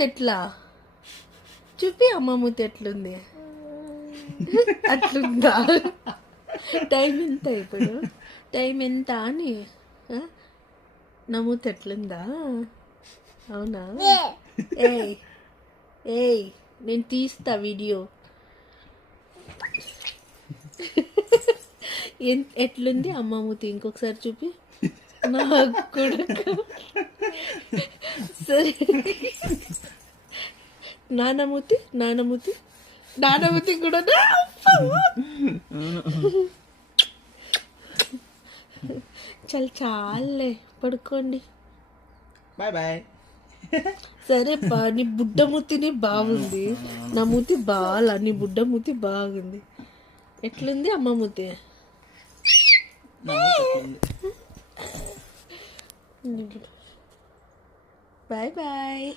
ఎట్లా? చూపి అమ్మ మూతి ఎట్లుంది? అట్లుందా? టైం ఎంత ఇప్పుడు? టైం ఎంత అని ఆ? నా మూతి ఎట్లుందా? అవునా? ఏయ్ ఏయ్ నేను తీస్తా వీడియో. ఎట్లుంది అమ్మ మూతి ఇంకొకసారి చూపి. నా కూడా సరే. నానమూతి నానమూతి నానమూతి కూడా చల్ చాలే పడుకోండి. Bye bye. సరే బా నీ బుడ్డ మూతిని బాగుంది. నా మూతి బాగా నీ బుడ్డ మూతి బాగుంది. ఎట్లుంది అమ్మ మూతి? Bye bye.